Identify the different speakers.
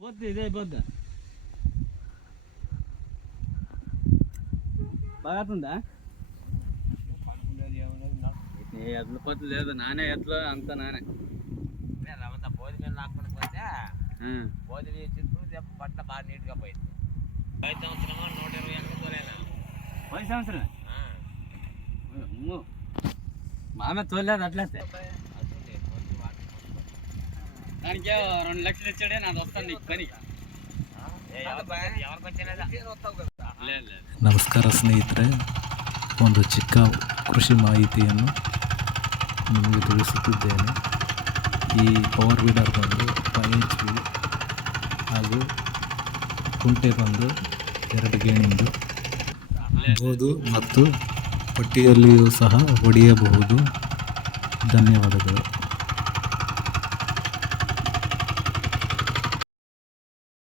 Speaker 1: ودي زي بدا بغاتن ده
Speaker 2: يا ابن قلت لي هذا انا يطلع انت انا انا
Speaker 3: لما انت بودي من لاك من قلت يا بودي لي تشتغل يا بطا بار نيت كا بايت
Speaker 4: بايت سمسرنا ما نوت يرو يانك تولينا
Speaker 1: بايت سمسرنا ما ما تولينا اتلاتي
Speaker 5: ನಮಸ್ಕಾರ ಸ್ನೇಹಿತರೆ ಒಂದು ಚಿಕ್ಕ ಕೃಷಿ ಮಾಹಿತಿಯನ್ನು ನಿಮಗೆ ತಿಳಿಸುತ್ತಿದ್ದೇನೆ ಈ ಪವರ್ ವೀಡರ್ ಬಂದು ಹಾಗೂ ಕುಂಟೆ ಬಂದು ಎರಡು ಗೇಣಿಂದು ನಿರಬಹುದು ಮತ್ತು ಪಟ್ಟಿಯಲ್ಲಿಯೂ ಸಹ ಹೊಡೆಯಬಹುದು ಧನ್ಯವಾದಗಳು